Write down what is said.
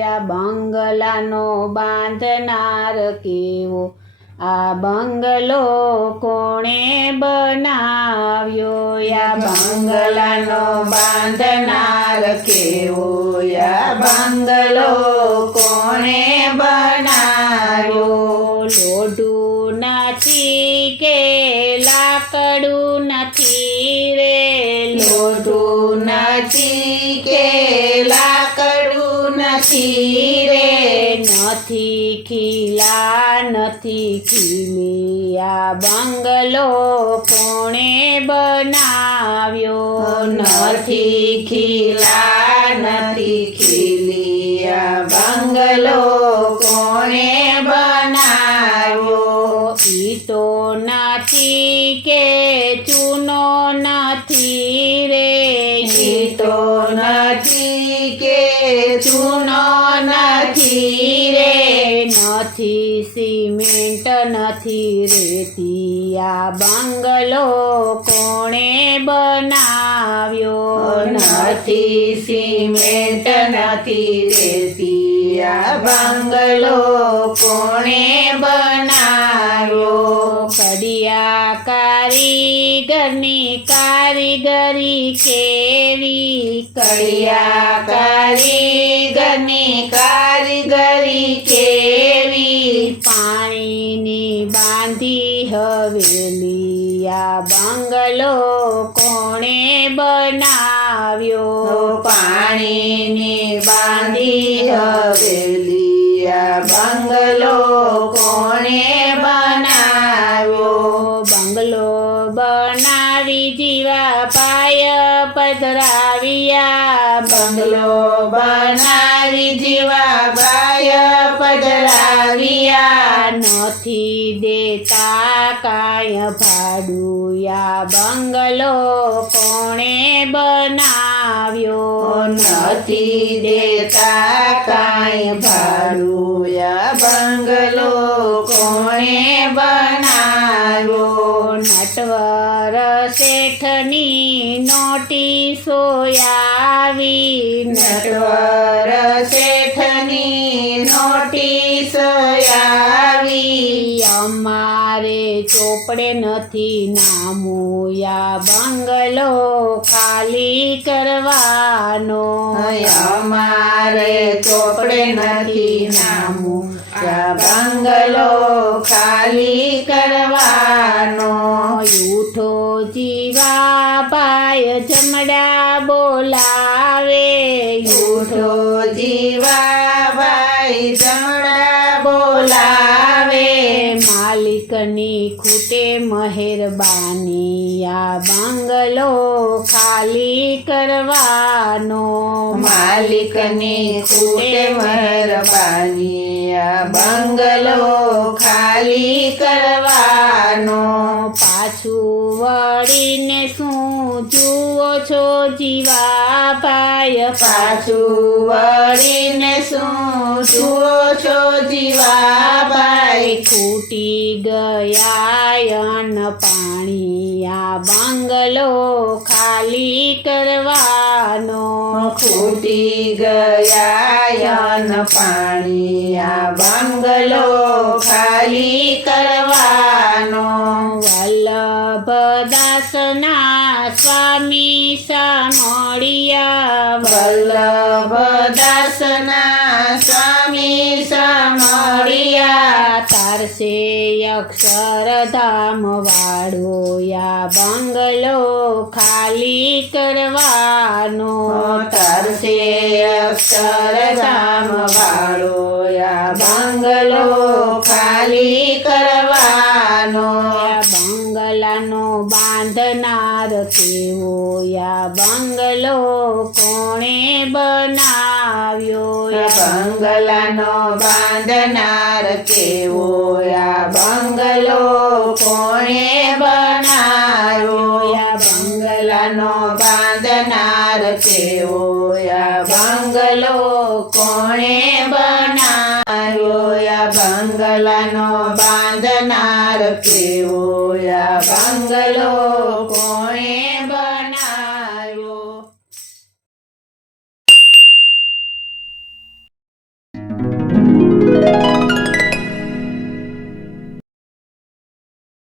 યા બંગલાનો બાંધનાર કેવો, આ બંગલો કોણે બનાવ્યો, યા બંગલાનો બાંધનાર કેવો, યા બંગલો કોણે બનાવ્યો. લોઢું નથી કે લાકડું નથી રે, લોઢું નથી કે લાકડું નથી રે, નથી ખીલા નથી ખીલી, આ બંગલો કોણે બનાવ્યો, નથી ખીલા નથી ખીલી, આ બંગલો કોણે બનાવ્યો. ઈ તો નથી કે ચૂનો નથી રે, ઈ તો નથી કે ચૂનો નથી રે, નથી સિમેન્ટ નથી રેતી, આ બંગલો કોણે બનાવ્યો, નથી સિમેન્ટ નથી રેતી, આ બંગલો કોણે બનાવ્યો. કડિયા કારીગરની કારીગરી કેવી, કડિયા કારીગરની કારીગરી કેવી, પાણીની બાંધી હવેલી, આ બંગલો કોણે બનાવ્યો, પાણીની બાંધી હવેલી, આ બંગલો કોણે બનાવ્યો. બંગલો બનાવી જીવા પાય પધરાવ્યા, બંગલો બનાવી જીવા પાય પધરાવ્યા, નથી દેતા કાંઈ ભાડું, યા બંગલો કોણે બનાવ્યો, નથી દેતા કાંઈ ભાડું, યા બંગલો કોણે બનાવ્યો. નટવર શેઠની નોટિસો આવી, નટવર શેઠની નોટિસો આવી, અમારે ચોપડે નથી નામું, યા બંગલો ખાલી કરવાનો, અમારે ચોપડે નથી નામું, યા બંગલો ખાલી કરવાનો. ઉઠો જીવા પાય જમડા બોલાવે, ઉઠો જીવા ભાઈ જમડા બોલાવે, માલિકની ખૂટે મહેરબાની, આ બંગલો ખાલી કરવાનો, માલિકની ખૂટે મહેરબાની, આ બંગલો ખાલી કરવાનો. પાછું વળીને શું જુઓ છો જીવા પાય, પાછું વળીને શું જુઓ છો જીવા પાય, ખૂટી ગયા અન્ન પાણી, આ બંગલો ખાલી કરવાનો, ખૂટી ગયા અન્ન પાણી, આ બંગલો ખાલી કરવાનો. વલ્લભદાસના સ્વામી સામળિયા, વલ્લભદાસના સ્વામી સામળિયા, તારસે અક્ષરધામ વાળો, યા બંગલો ખાલી કરવાનો, તારસે અક્ષરધામ વાળો, યા બંગલો ખાલી કરવાનો. બંગલાનો બાંધનાર કેવો, યા બંગલો કોણે બનાવ્યો, બંગલાનો બાંધનાર કેવો, યા બંગલો કોણે બનાવ્યો, યા બંગલાનો બાંધનાર કેવો, યા બંગલો કોણે બનાવ્યો, યા બંગલાનો બાંધનાર કેવો,